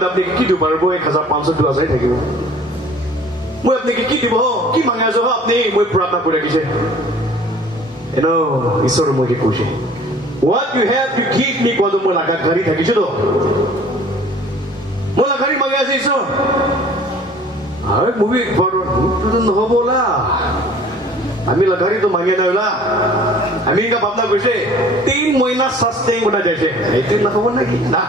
Account আপুনি কি দিব পাৰিব 1,500 2,000 থাকিব মই আপোনাক কি দিব কি মাঙা যাব আপুনি মই প্ৰাৰ্থনা কৰি ৰাখিছে এনো ঈশ্বৰ মই কি কৈছে what you have to give me কোৱা মই লাগা গাড়ী থাকিছে তো মই গাড়ী মাঙা আছে ঈশ্বৰ আরে মুভি বড় নহব না আমি গাড়ী তো মাঙে নাই ওলা আমি কা ভাবনা কৰিছে 3 মহিনা সাস্টেইন বনা যাইছে এইটো নহব নাকি না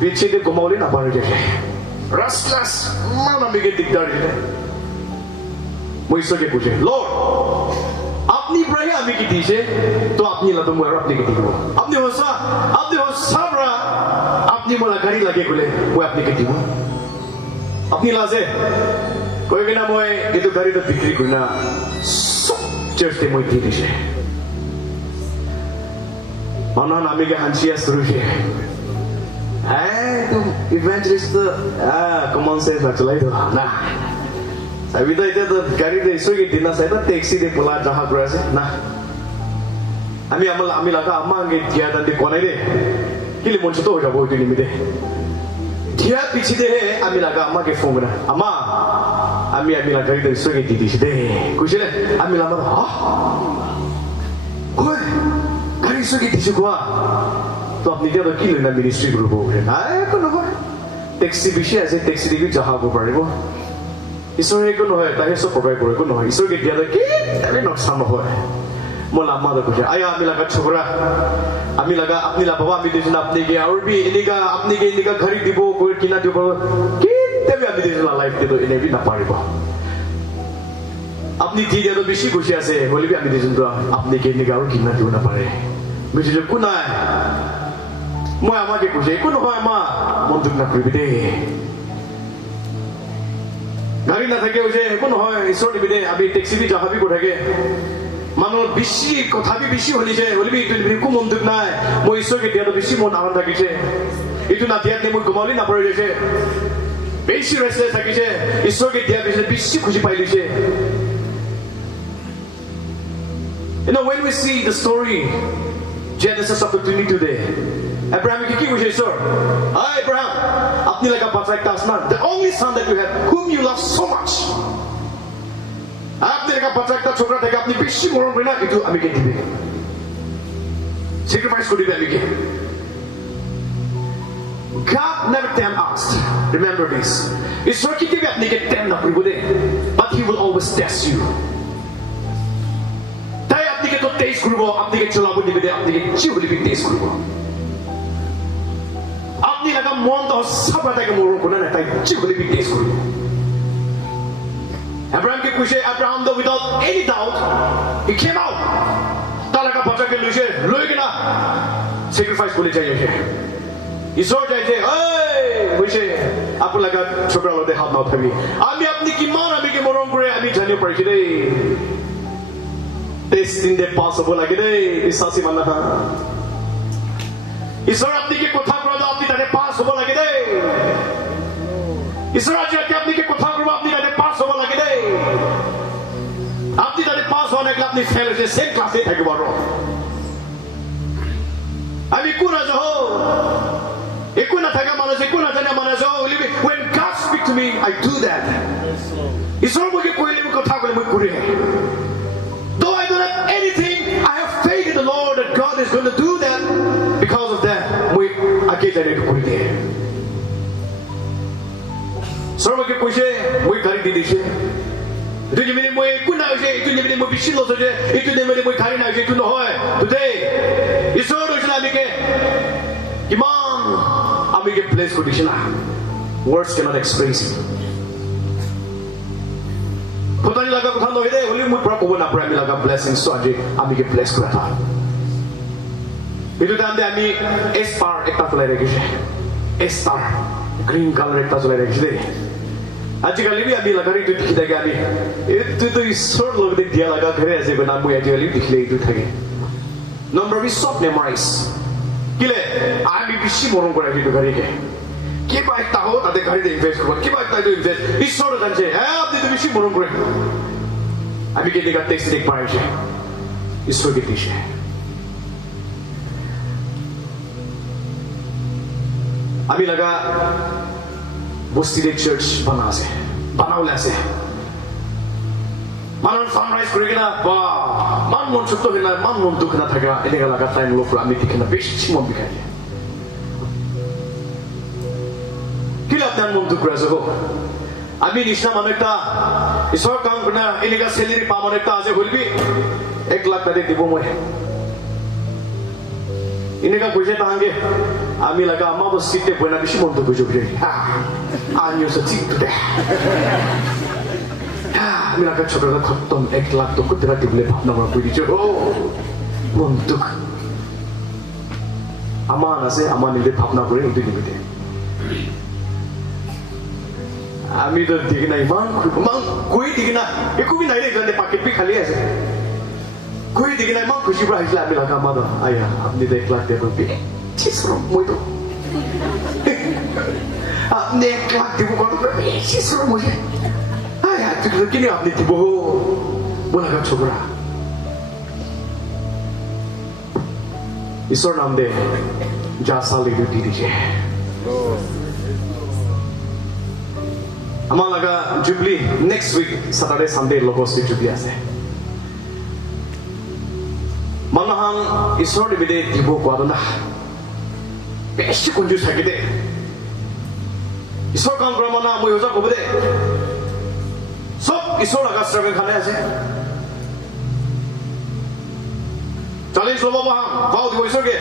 পিছতে ঘুমাওলি না পারে যাইছে রাস্তাস মান আমি কে দিগদার দিলে মই ঈশ্বরকে বুঝে লর্ড আপনি প্রায় আমি কি দিছে তো আপনি লা তো মই আপনি কি দিব আপনি হসাবরা আপনি মোলা গাড়ি লাগে বলে মই আপনি কি দিব আপনি লাজে কই কিনা মই এটো গাড়িটা বিক্রি করি না চার্চে মই দি দিছে মানুহ নামিকে হাঞ্চিয়া শুরুছে তো ইভেন্টলিস্ট কমন সেন্স চলাই দো না সাবি তো এটা তো গাড়িতে ইসোকে দিনা সাইড ট্যাক্সি দে পোলা যাহা করে আছে না আমি লাগা আমাকে দিয়া দান্দি কোনাই দে কিলি মন তো যাব ওই নিমিদে দিয়া পিছি দে আমি লাগা আমাকে ফোন না আমা আমি লাগা গাড়িতে ইসোকে দি দিছি দে কইছিলে আমি লাগা কই গাড়ি ইসোকে দিছি কোয়া তো আপনি তো কি লইনা মিনিস্ট্রি গ্রুপ ওরে না কোন হয় ট্যাক্সি বেশি আছে ট্যাক্সি দিবি যাহাব পারিব ঈশ্বর একো হয় তাই সব প্রভাব করে কোন হয় ঈশ্বরকে দিয়া কি তাহলে নকশা নহয় মোলা আমাদের কইছে আয়া আমি লাগা ছোকরা আমি লাগা আপনি লা বাবা আমি দিছেন আপনি কি আর বি এনিকা আপনি কি এনিকা গাড়ি দিব কই কিনা দিব কি তবে আমি দিছেন লাইফ দিতো এনেবি না পারিব আপনি দি দিয়া তো বেশি খুশি আছে বলিবি আমি দিছেন তো আপনি কি এনিকা আর কিনা দিব না পারে বুঝি যে কোন নাই মই আমাকে কইছে কোন হয় মা মন দুঃখ না করিবি দে গাড়ি না থাকে ওই যে কোন হয় ঈশ্বর দিবি দে আমি ট্যাক্সি বি যাহাবি কোথাকে মানুষ বেশি কথা বি বেশি হলিছে হলিবি তুই কো মন দুঃখ নাই মই ঈশ্বরকে দিয়া তো বেশি মন আনন্দ থাকিছে এটু না দিয়া নে মই ঘুমালি না পড়ে গেছে বেশি রেসে থাকিছে ঈশ্বরকে দিয়া বেশি খুশি পাইলিছে You know, when we see the story Genesis chapter 22 there Abraham ki koi sir hi Abraham apni laga bachcha ekta asna the only son that you have whom you love so much apni laga bachcha ekta chokra theke apni beshi moron kori na etu ami ke dibe sacrifice kori dibe ami ke God never tempt us remember this ishwar ki dibe apni ke tempt na koribo de but he will always test you tai apni ke to taste koribo apni ke cholabo dibe de apni ke chibo dibe taste koribo আপনি লাগা মন তো সবটাকে মরণ কোনা না তাই চিবলি B test করব Abraham কে কইছে Abraham though without any doubt he came out তালাকা বাচ্চাকে লই গেলা স্যাক্রিফাইস করে যাইছে ঈশ্বর যাইছে এই কইছে আপন লাগা ছোকরা লতে হাত না থাকি আমি আপনি কি মান আমি কে মরণ করে আমি জানিও পাইছি রে টেস্টিং দে পসিবল লাগে রে বিশ্বাসী মানা ঈশ্বর আপনি কি কথা পাস হব লাগে দে ঈশ্বর আজ আপনি কি কথা করবো আপনি তাদের পাস হব লাগে দে আপনি তাদের পাস হওয়া লাগলে আপনি ফেল হয়েছে সেম ক্লাসে থাকবো আমি কোন আজ একো না থাকা মানুষ একো না জানা মানুষ when God speak to me I do that ঈশ্বর মুখে কইলে আমি কথা বলে মই করি though I don't have anything I have faith in the Lord that God is going to do that because of that মই আগে জানি করি দে সর্বকে কইছে মই গাড়ি দি দিছে তুই যেমনি মই কোন আছে তুই যেমনি মই বিশি লছ যে এটু যেমনি মই গাড়ি না আছে তুই নহয় today ঈশ্বর হইছে আমিকে কিমান আমিকে প্লেস করিছ না words cannot express it কোথায় লাগা কথা নয় দে হলি মই প্রাক না প্রাইম লাগা ব্লেসিং সো আজি আমিকে প্লেস করা তা itu tanda আমি স্টার একটা চলাই রেখেছি স্টার গ্রিন কালার একটা চলাই রেখেছি দে আজিকালি বি আমি লাগারি তো দেখি থাকে আমি এত তো ঈশ্বর লোক দেখ দিয়া লাগা ঘরে আছে না মই আজিকালি দেখলে এইটো থাকে নম্বর বি সব মেমোরাইজ কিলে আমি বেশি মরণ করে দিটো গাড়িকে কি বা একটা হো তাতে গাড়িতে ইনভেস্ট করব কি বা একটা ইনভেস্ট ঈশ্বর জানছে হ্যাঁ আপনি তো বেশি মরণ করে আমি কি দেখা টেক্সট দেখ পাইছি ঈশ্বর কি দিছে আমি লাগা বস্তিতে চার্চ বানাওলে আছে মানুষ সানরাইজ করে কিনা বা মান মন ছোট্ট কিনা মান মন দুঃখ না থাকা এনেকা লাগা টাইম লোক আমি দেখি না বেশি মন বিখাই কিলা আপনার মন দুঃখ আছে হোক আমি নিশ্চয় মানুষ একটা ঈশ্বৰৰ কাম করে এনেকা স্যালারি পা মানুষ একটা আছে বলবি 1 লাখ টাকা দিব মই এনেকা কইছে তাহাঙ্গে আমি লাগা আমা বসিতে বইনা বেশি মন দুঃখ জুবরে আনিও সে ঠিক দে আমি লাগা ছোটটা খতম 1 লাখ তো কত টাকা দিলে ভাবনা মনে কই দিছো ও মন দুঃখ আমার আছে আমার নিজে ভাবনা করে উঠে দিবে আমি তো দেখি না ইমান কই দেখি না একো বি নাই রে জানে পাকেট বি খালি আছে কই দেখি না ইমান খুশি প্রাইস আমি লাগা আমার আয়া আপনি 1 লাখ দেব বি চিসরো মই তো আপনি 1 লাখ দেব কত চিসরো মই আয়া তুই কি নি আপনি দিব বলাগা ছোকরা ঈশ্বর নাম দে যা সালি দি দিছে আমার লাগা jubilee next week Saturday Sunday লগস্টি জুবলি আছে মানুহান ঈশ্বর দিবিদে দিব কোৱা না বেছি কনজুস থাকে দে ঈশ্বৰ কাম কৰা মানা মই ওজা কব দে সব ঈশ্বর লাগা স্ট্রাগল খালে আছে 40 লোক বাবা গাও দিব ঈশ্বরকে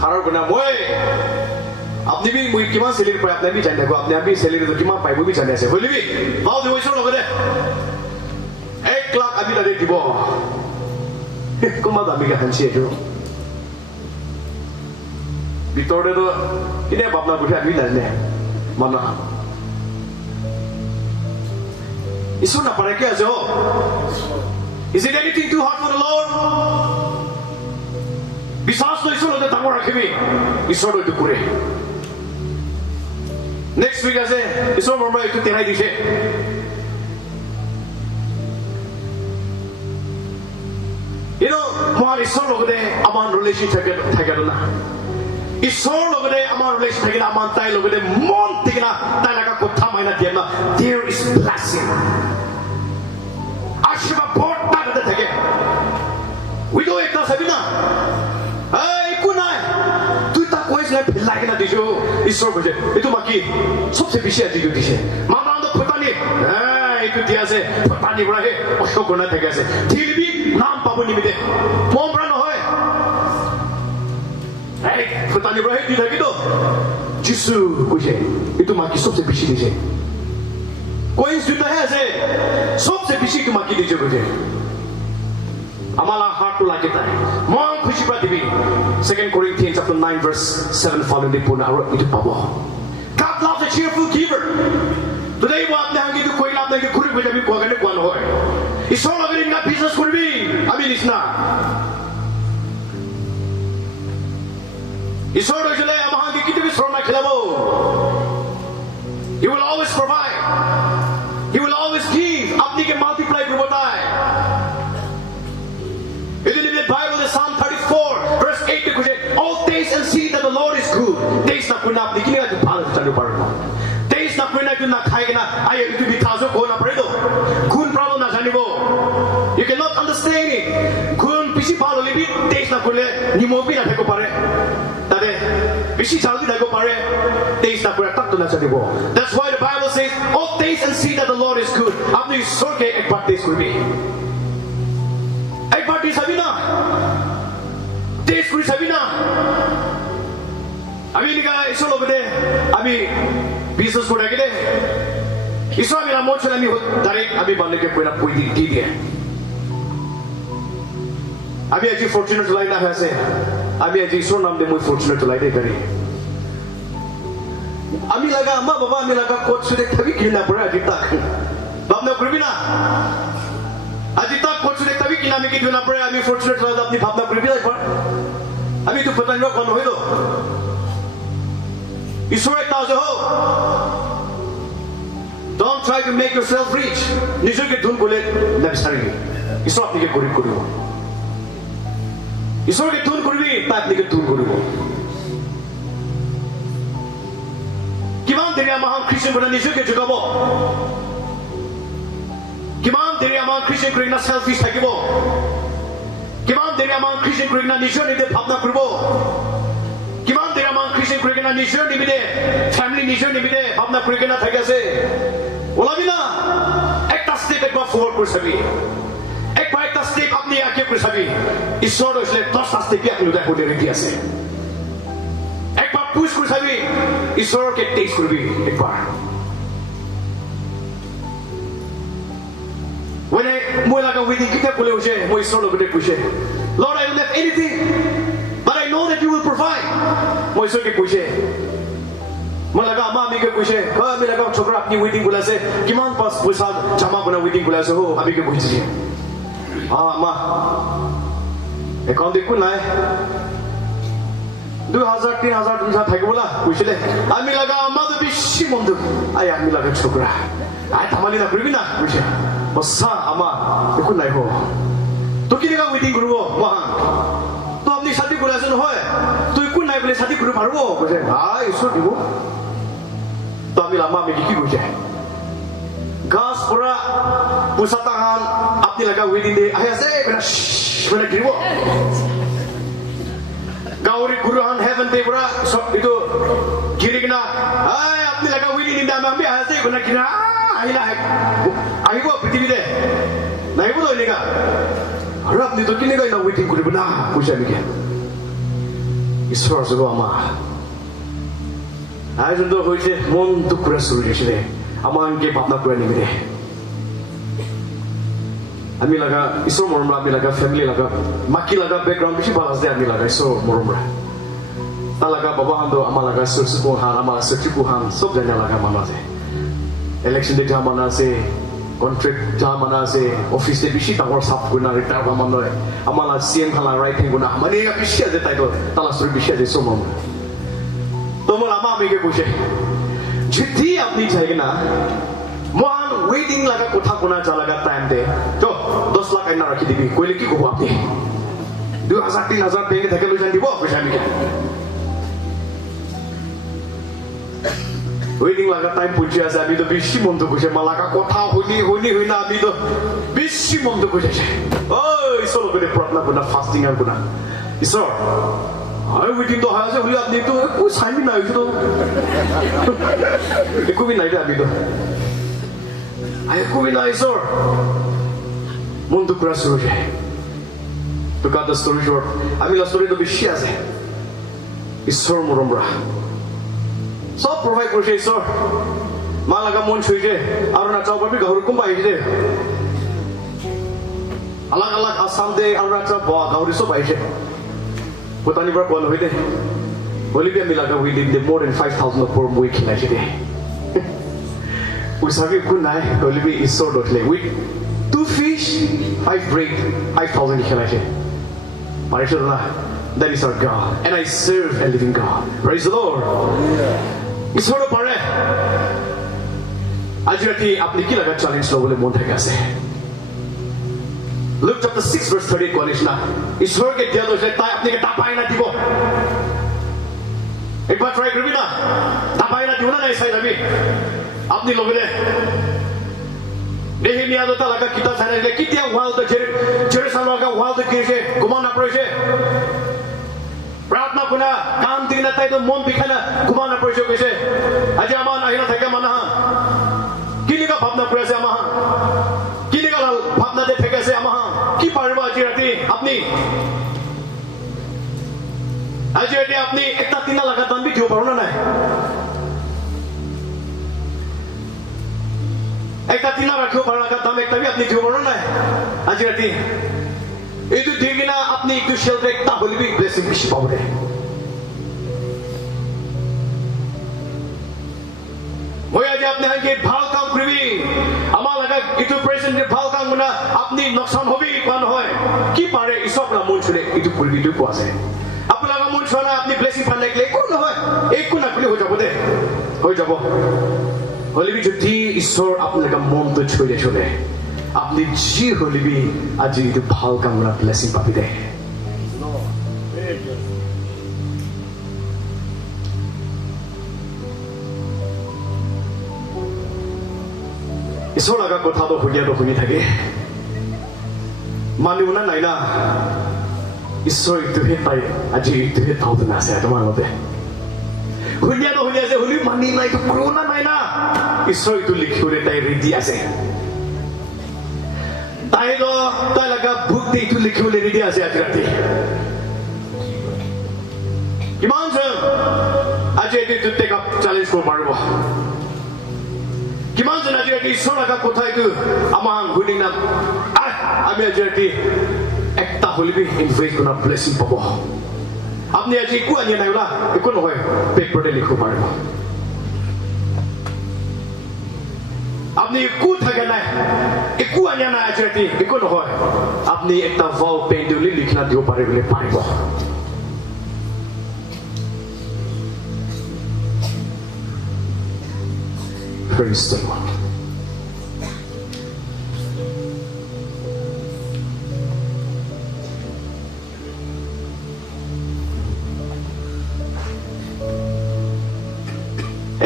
খারাপ কোনা মই আপনি भी मुझे किमान सैलरी पर आपने भी जाने को आपने अभी सैलरी तो किमान पाई वो भी जाने से बोली भी बात वो इसरो लोग दे 1 लाख अभी लगे दिबो कुमार अभी का हंसी है जो बितोड़े तो इन्हें बापना कुछ अभी लड़ने माना इसरो ना पड़े क्या जो Is it anything too hard for the Lord? विश्वास तो इसरो लोग तंगों रखे भी इसरो लोग तो पूरे Next week আছে ঈশ্বর মরমা একটু তেরাই দিছে মহান ঈশ্বর লগতে আমার রিলেশন থাকে না ঈশ্বর লগতে আমার রিলেশন থাকে আমার তাই লগতে মন থেকে না তাই লাগা কথা মাইনা দিয়ে না there is blessing আশীর্বাদ ভর্তা করতে থাকে উইডো একটা সাবি না এই কোনাই লাগে না দিছো ঈশ্বর কইছে এটো বাকি সবচেয়ে বেশি আজি দিছে মামা তো ফটানি হ্যাঁ একটু দি আছে ফটানি বড় হে অশোক কোনা থেকে আছে ঠিলবি নাম পাবো নিমিতে পমরা নহয় এই ফটানি বড় হে দি থাকি তো যিশু কইছে এটো বাকি সবচেয়ে বেশি দিছে কোইন্স দুটা হে আছে সবচেয়ে বেশি তো বাকি দিছে কইছে Amala heart to like it. More खुशी पा दिवी. 2 Corinthians chapter 9 verse 7 following the puna aro itu pabo. God loves a cheerful giver. Today what na hangi tu koi lap na ki khuri beja bi ko gane kwan hoy. Isor lagri na business kurbi. Ami nisna. Isor jole amahan ki kitu bi sor na khilabo. He will always provide. He will always give. Apni ke multiply karbota hai. The Bible is Psalm 34 verse 8 to kuche all taste and see that the Lord is good. Taste na kuna dikini aju bhal chalo parno. Taste na kuna ju na khai na ay itu bithazo ko na paredo. Gun problem na janibo. You cannot understand it. Gun bisi bhal hole bi taste na kule nimo bi na thako pare. Tade bisi jaldi thako pare. Taste na kura tak to na janibo. That's why the Bible says all taste and see that the Lord is good. Apni sorke ek baat taste kurbi. एक बार टीस अभी ना test कुछ अभी ना अभी निका इसो लोग दे अभी बिजनेस को रखे दे इसो अभी ना मोच चला नहीं हो डायरेक्ट अभी बनने के कोई ना कोई दी दिया अभी अजी फॉर्च्यूनेट लाइन ना है ऐसे अभी अजी इसो नाम दे मुझे फॉर्च्यूनेट लाइन दे करी अभी लगा अम्मा बाबा अभी लगा कोच से देख तभी कितना पड़ा अजी तक बाप ने कुछ भी ना আজি तक कोच देखता भी कि नामे की दुना पड़े अभी फॉर्च्यूनेट राजा अपनी भावना पर भी लाइक पर अभी तो पता नहीं कौन हो तो ईश्वर एक ताज़े हो don't try to make yourself rich निश्चय के धुन को ले नहीं सारेंगे ईश्वर अपनी के कुरी कुरी हो ईश्वर के धुन कुरी भी ताकि के धुन कुरी हो দেৰি আমাৰ খ্ৰীষ্টান কৰি নিজকে জগাব কিমান দেৰি আমাৰ খ্ৰীষ্টান কৰি না সেলফিশ থাকিব কিমান দেৰি আমাৰ খ্ৰীষ্টান কৰি না নিজৰ নিজে ভাবনা কৰিব কিমান দেৰি আমাৰ খ্ৰীষ্টান কৰি না নিজৰ নিমিতে ফ্যামিলি নিজৰ নিমিতে ভাবনা কৰি না থাকে আছে ওলাবি না একটা স্টেপ একবার ফরওয়ার্ড করে যাবি একবার একটা স্টেপ আপনি আগে করে যাবি ঈশ্বর আসলে 10টা স্টেপ আপনি উদয় করে রেখে আছে একবার পুশ করে যাবি ঈশ্বরকে টেস্ট করবি একবার when মই লাগা waiting কিতা বলে উঠে মই ঈশ্বর লগতে কইছে Lord I don't have anything but I know that you will provide মই ঈশ্বরকে কইছে মই লাগা আমা আমিকে কইছে আমি লাগা ছোকরা আপনি ওয়েটিং করে আছে কিমান পাস পয়সা জমা করে ওয়েটিং করে আছে হো আমিকে কইছি আমা একাউন্ট দেখো নাই 2000 3000 তুমি থাকিবলা কইছিলে আমি লাগা আমা তো বেশি মন্দ আই আমি লাগা ছোকরা আই থামালি না করবি না কইছে বসা আমা দেখো নাই হো তো কি লাগা ওয়েটিং করব মহা তো আপনি শাদি করে আছেন হয় তুই কোন নাই বলে শাদি করে পারবো কইছে ভাই ঈশ্বর দিব তো আমি লামা আমি কি কইছে গাছ পড়া পয়সা তাহান আপনি লাগা ওয়েটিং দে আই আছে মানে দিব গাউরি গুরুহান হেভেন দে পড়া সব itu giri kena ay আপনি লাগা ওয়েটিং দিন আমি আছে কোনা কিনা আইলা আইব পৃথিবীতে নাইব তো এনেকা আৰু আপনি তো কিনে গাইনা ওয়েটিং কৰিব না কইছে আমি কে ঈশ্বৰ জগো আমা আয়োজন তো হয়েছে মন দুঃখ করে শুরু হয়েছিল আমাকে ভাবনা করে নিবে আমি লাগা ঈশ্বর মরমরা আমি লাগা ফ্যামিলি লাগা মাকি লাগা ব্যাকগ্রাউন্ড বেশি ভালো আছে আমি লাগা ঈশ্বর মরমরা তা লাগা বাবা হান্দো আমার লাগা সরসিপো হান আমার সচিপো হান সব জানা লাগা মানা আছে ইলেকশন ডে যা মানা আছে কন্ট্রাক্ট যা মানা আছে অফিস এ বেশি টাওয়ার সাফ করে না রিটায়ার বা মানা হয় আমার সিএম খালা রাইট হ্যান্ড না মানে বেশি আছে তাই তো তালা সরি বেশি আছে সব মামা তোমার আমা আমিকে কইছে যদি আপনি চাইগে না মহান ওয়েটিং লাগা কথা কোনা যা লাগা টাইম দে তো 10 লাখ আইনা রাখি দিবি কইলে কি কব আপনি 2000 3000 বেঙ্কে থেকে লই যান দিব পয়সা আমিকে ওয়েটিং লাগা টাইম পৌঁছে আছে আমি তো বেশি মন্দ কইছে মালাকা কথা হইনি না আমি তো বেশি মন্দ কইছে ওই ঈশ্বর করে প্রার্থনা কোনা ফাস্টিং আর কোনা ঈশ্বর আরে ওয়েটিং তো হাসে হলি আপনি তো কোই সাইন না হইতো একবি নাই আমি তো আই একবি নাই ঈশ্বর মন তো ক্রাশ হয়ে যায় তো কাটা স্টোরি শর্ট আমি লা স্টোরি তো বেশি আছে ঈশ্বর মরমরা সব প্রোভাইড করছে ঈশ্বর মা লাগা মন ছুঁইছে আর না চাও পাবি গাহরি কম পাইছে আলাগ আলাগ আসাম দে আর না চাও গাহরি সব পাইছে Putani berapa orang itu? Bolivia milaga within the more than 5,000 per week lah jadi. Usahakan pun naik Bolivia is so dotly with 2 fish, 5 bread, 5,000 ikan aja. Malaysia that is our God, and I serve a living God. Praise the Lord. It's all about it. Aja nanti aplikasi laga challenge lo boleh montai kasih. Luke chapter 6 verse 38 college ना ईश्वर के दिया तो ताई अपने के तापाई ना दिबो एक बार try करबी ना तापाई ना दिबो ना ऐसा ही लगी अपनी लोग ने नेहेमिया तो ताला का किताब सारे ले कितिया वहां तो जेरूसलम का वहां तो किसे गुमाना पड़े प्रार्थना कुना काम दिना ताई तो मन दिखाना गुमाना पड़े कैसे आज अमान आहिना था क्या माना किने का भावना पड़े से अमान किने का भावना दे थे कैसे अमान কি পারবা আজি রাতে আপনি আজি রাতে আপনি একটা তিনা লাগা দাম বি দিব পারো না নাই একটা তিনা রাখিও পারো লাগা দাম একটা বি আপনি দিব পারো না আজি রাতে এই তো দিগি না আপনি একটু শেলফে একটা বলবি ব্লেসিং বেশি পাবে মই আজি আপনি হাকে ভাল কাম করবি আমার লাগা একটু প্রেজেন্টে ভাল কাম না আপনি নকশান হবি কোন হয় কি পারে ইসব না মন ছুড়ে একটু করবি তো আছে আপনার লাগা মন ছনা আপনি ব্লেসিং পান লাগলে কোন হয় এই কোন আপনি হয়ে যাব দে হয়ে যাব হলিবি যদি ঈশ্বর আপনার লাগা মন তো ছুড়ে চলে আপনি জি হলিবি আজি একটু ভাল কাম না ব্লেসিং পাবি দে ঈশ্বৰ লগা কথাটো শুনি থাকে মানুহ নাই না ঈশ্বৰ ইটোহে পাই আজি ইটোহে তাওঁতে আছে তোমাৰ মতে শুনি আছে শুনি মানি নাই কৰোণা নাই না ঈশ্বৰ ইটো লিখিবলৈ তাই ৰেডি আছে তাই লগা ভক্তি ইটো লিখিবলৈ ৰেডি আছে আজি ৰাতি কিমান জন আজি এইটো টেক আপ চেলেঞ্জ কৰিব পাৰিব কিমান জন আজি ৰাতি ঈশ্বৰ লগা কথা এইটো আমাৰ শুনি না আমি আজি ৰাতি একটা হলিবি ইনভেষ্ট কৰা ব্লেছিং পাব আপনি আজি একো আনিয়া নাই ওলা একো নহয় পেপাৰতে লিখিব পাৰিব আপনি একো থাকে নাই একো আনিয়া নাই আজি ৰাতি একো নহয় আপনি একটা ভাও পেণ্ডুলি লিখিনা দিব পাৰিবলৈ পাৰিব Praise the Lord.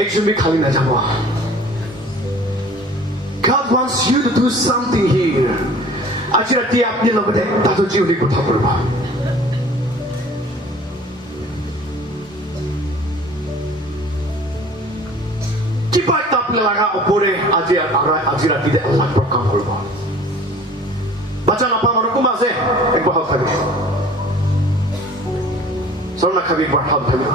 Actually, God wants you to do something here. Aji rati apni logate tato jiwli kotha korba. Kipa tapne laga opore aji rati de Allah program korba. Baca napa marukum ase ek bahal thabe. Sorna khabi bahal thabe.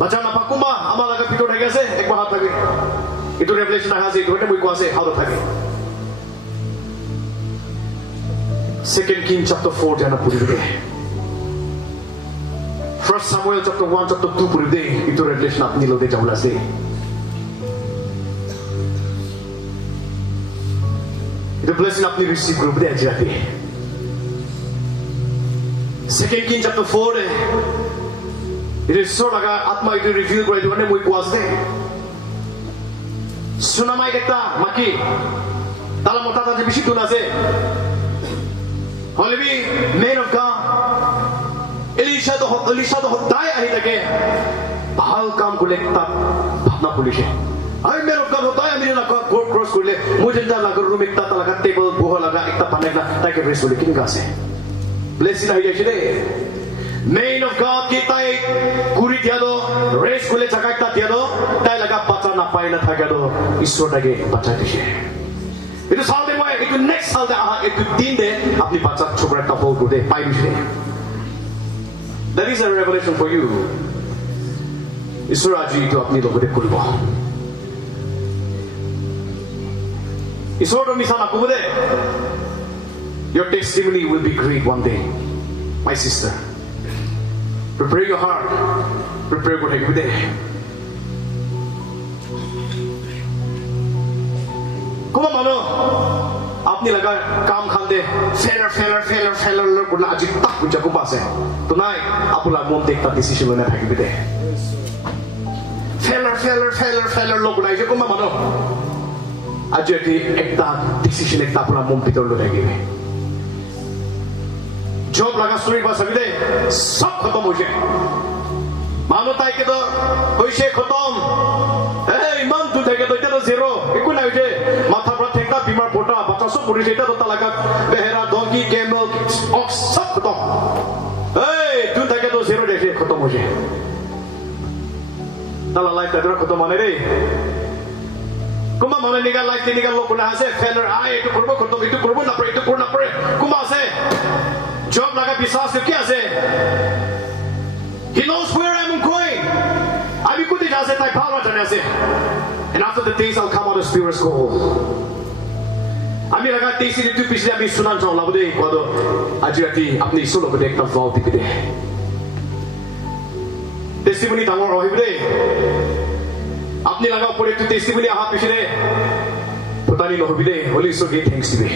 Baca napa kumba amal laga pito thake ase ek bahal thabe. Itu revelation aha ase itu moi ko ase how to thabe. 2 Kings chapter 4 jana puribe. 1 Samuel chapter 1 chapter 2 puribe itu revelation apni lode jaula ase. Itu blessing apni receive group de aji rati. 2 Kings chapter 4 it is so laga atma itu reveal kore itu moi ko ase. Sunamai dekta maki tala mota ta bishi tuna ase. Holy man of God Elisha to dai ahi take bahal kam kolekta bhapna pulishe I man of God dai amine na cross korle mujhe da lagar room ekta ta laga table boho laga ekta panegna take race kole kin gase blessing ahi jaise de man of God ki tai kuri diado race kole chaka ekta diado tai laga bacha na pai na thakado ishwar tage bacha dishe itu salde moi itu next salde aha itu din de apni bacha chobra ta hol kode pai dishe. That is a revelation for you. Ishwar aji itu apni logode koribo. Ishwar to misana kubode. Your testimony will be great one day, my sister. Prepare your heart. Prepare for it today. Kuma mano apni laga काम खांदे failure लोग गुना अजी तक कुछ को पास है तो ना अपुला मोम देखता decision लेने भागी बिते failure लोग गुना इसे kuma mano अजी अटी एकता decision एकता अपुला मोम पितर लो भागी में job लगा story पास अभी दे सब खत्म हो जाए मानो ताई के तो कोई शे खत्म मान तू थे के तो इतना zero इकुन ना उसे माथा पर ठेका बीमार पोटा बच्चा सब पूरी जेता तो तलाका बेहरा donkey camel ox सब खत्म तू थे के तो zero जैसे खत्म हो जाए तला लाइफ तेरा खत्म होने रे कुमा माने निकाल लाइफ ते निकाल लोग कुना हसे failure आए इतु करबो ना परे कुमा से job लगा विश्वास क्या से he knows where I'm going abi kuti jase tai power jane ase and after the days I'll come out of spirit school ami laga tesi tu pisle ami sunan chau labde kodo ajirati apni solo ko ekta vow dikide testimony dangor hoibre apni laga pore tu testimony aha pisle putani no hoibide holy so give thanks dibe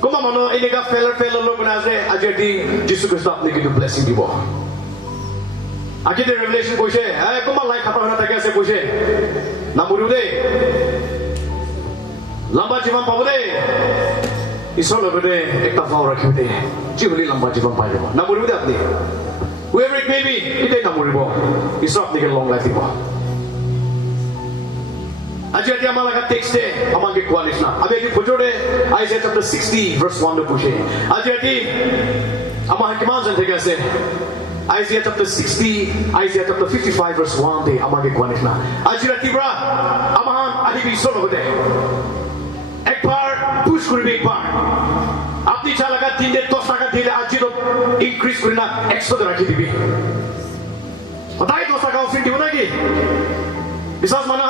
koma mano enega failure lo guna ase ajirati Jesus Christ apni ki blessing dibo Aki the revelation koise kuma life khata hona thake ase koise na muriu de lamba jivan pabu de ishor logode ekta vow rakhiu de jibuli lamba jivan paibo na muriu de apni whoever it may be ite na muribo ishor apni ke long life dibo আজি ৰাতি আমাৰ লগত টেক্সটে আমাকে কোৱা নিচিনা আমি আজি ভোজৰে আইজায়া chapter 60 verse 1 to পুছে আজি ৰাতি আমাৰ কিমান জন ঠিক আছে Isaiah chapter 60 Isaiah chapter 55 verse 1 te amage koa nishna আজি ৰাতি পৰা আমাৰ আহিবি ঈশ্বৰ লগতে একবাৰ পুশ কৰিবি একবাৰ আপনি চা লাগা 3 দিন 10 টাকা দিলে আজি তো ইনক্রিজ কৰি না 100 তে ৰাখি দিবি সদায় 10 টাকা অফিন দিব নাকি বিশ্বাস মানা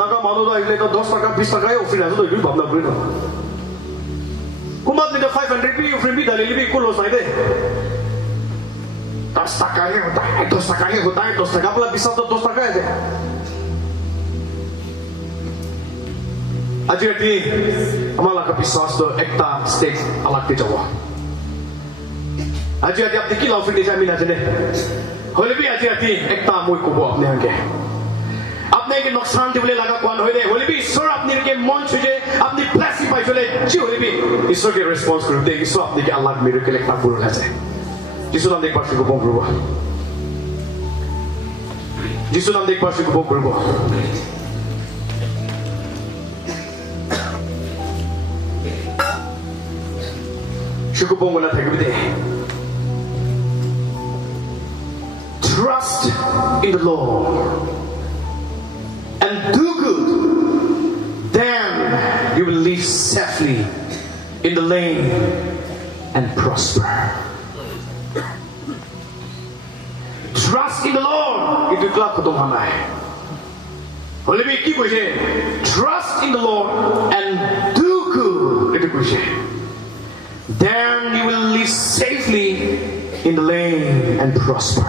নাকা মানুহ আহিলে তো 10 টাকা 20 টাকাই অফিন আছে তো দুই ভাবনা কৰি না কোনবা দিলে 500 পি অফিন বি দালি লিবি কোলো চাই দে 10 টাকা হে होता है 10 টাকা হে होता है 10 টাকা वाला बिसा तो 10 টাকা है আজি ৰাতি আমাৰ লগা বিশ্বাস তো একটা স্টেজ আলাগতে যাব আজি ৰাতি আপনি কি লাভ দিছে আমি নাজানে হলে বি আজি ৰাতি একটা মই কব আপনি আগে আপনি কি নুকসান দিবলে লাগা কোন হইলে হলে বি ঈশ্বর আপনি কে মন ছুজে আপনি প্লাসি পাইছলে জি হলে বি ঈশ্বর কে রেসপন্স করতে ঈশ্বর আপনি কে আল্লাহ মিরাকেল একটা পুরো আছে যিশু নাম দেখবার শুরু করব যিশু নাম দেখবার শুরু করব শুরু করব না থাকবে দে Trust in the Lord and do good, then you will live safely in the land and prosper. Trust in the Lord. Itu kelak ketuhanan hai. Oleh biki kuise. Trust in the Lord and do good. Itu kuise. Then you will live safely in the land and prosper.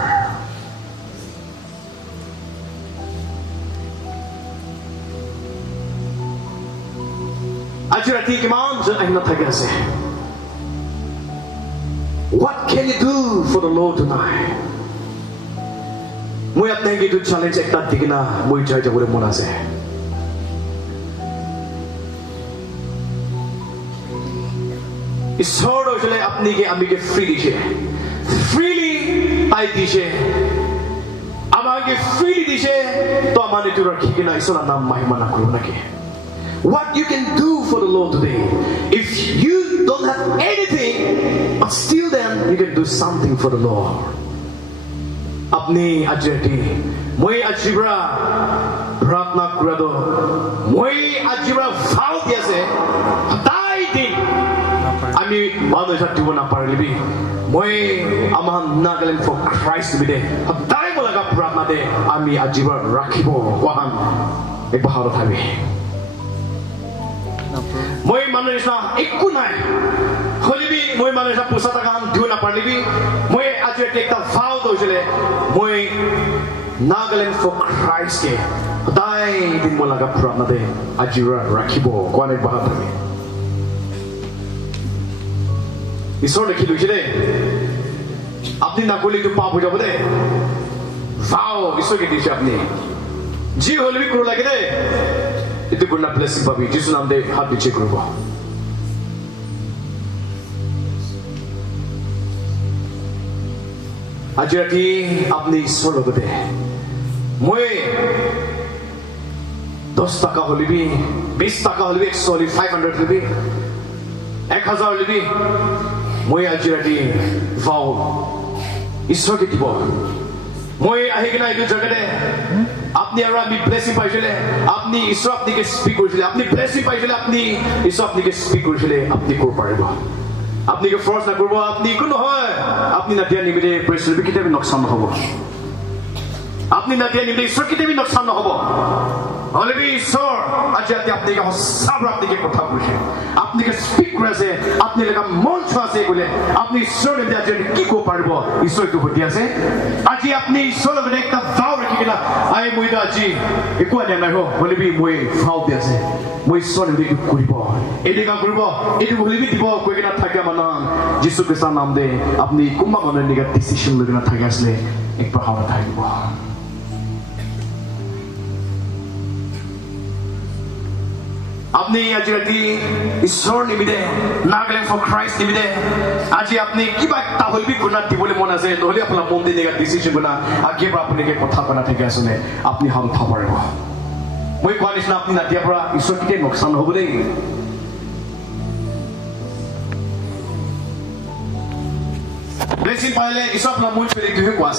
আজি rati kiman jan ahna thake ase. What can you do for the Lord tonight? মই আপনাকে কিছু challenge একটা দিকে না মই চাই যাবলে মন আছে ঈশ্বর আসলে আপনিকে আমিকে ফ্রি দিছে ফ্রিলি পাই দিছে আমাকে ফ্রিলি দিছে তো আমাকে তো রাখি কিনা ঈশ্বরের নাম মহিমা না করব নাকি What you can do for the Lord today if you don't have anything but still then you can do something for the Lord अपनी अजयती मैं अजीबरा प्रार्थना करा दो मैं अजीबरा भाव दिया से हताई दिन आमी मानो ऐसा जीवन ना पार लिबी मैं अमान नागलेन for Christ बिदे हताई बोला का प्रार्थना दे आमी अजीबरा राखी बो वाहन एक बाहर था भी मैं मानो ऐसा एक कुनाई হলিবি মই মানে সব পোষা টাকা দিও না পারলিবি মই আজ একটা ভাও দইছিলে মই নাগাল্যান্ড ফর ক্রাইস্ট কে দাই দিন মোলাগা প্রাণা দে আজিরা রাখিব কোনে বাহাত আমি ঈশ্বর দেখি লইছিলে আপনি না করলে তো পাপ হয়ে যাবে দে ভাও ঈশ্বরকে দিছে আপনি জি হলিবি করো লাগে দে এতে গুণা ব্লেসিং পাবি যিশু নাম দে হাত দিছে করব आज राति अपनी ईश्वर लगते मैं 10 টাকা হলিবি 20 টাকা হলিবি 100 হলিবি 500 হলিবি 1000 হলিবি मैं आज राति ভাও ঈশ্বরকে দিব मैं আহি কিনা এই জায়গাতে আপনি আর আমি ব্লেসিং পাইছিলে আপনি ঈশ্বর আপনাকে স্পিক করেছিলে আপনি ব্লেসিং পাইছিলে আপনি ঈশ্বর আপনাকে স্পিক করেছিলে আপনি করতে পারবে আপনি কে ফোর্স না করব আপনি কোন হয় আপনি না দিয়া নিবিদে প্রেসিডেন্ট কিতাবে নকশান হবে আপনি না দিয়া নিবিদে ঈশ্বর কিতাবে নকশান হবে হলিবি ঈশ্বর আজ আপনি কে সব আপনি কে কথা বলছে আপনি কে স্পিক করেছে আপনি লেখা মঞ্চ আছে বলে আপনি ঈশ্বর নিবিদে আজ কি কো পারব ঈশ্বর তো হতি আছে আজি আপনি ঈশ্বর নিবিদে একটা ভাও রাখি কিনা আই মুইদা আজি একো আনি নাই হো হলিবি মই ভাও দি আছে মই ঈশ্বর নিবিদে কৰিব এদি কাম কৰিব এদি হলিবি দিব কই কিনা থাকে মানুহ যিশু খ্ৰীষ্টৰ নাম দে আপনি কোনবা মানুহ নিগা ডিসিশন লৈ কিনা থাকে আসলে এক প্ৰভাৱ থাকিব আপনি आज राति ईश्वर निमिदे नागालैंड फॉर क्राइस्ट निमिदे आज আপনি কিবা একটা হলবি গুণা দিবলে মন আছে নহলে আপনার মন দিয়ে ডিসিশন গুণা আগে আপনি কে কথা কোনা থেকে আসলে আপনি হাম থা পারব মই কোৱা নিচিনা আপুনি নাতিয়াৰ পৰা ঈশ্বৰ কেতিয়া নোকচান হ'ব দেই বেছি পাৰিলে ঈশ্বৰ আপোনাৰ মূল ফেৰিটোহে কোৱা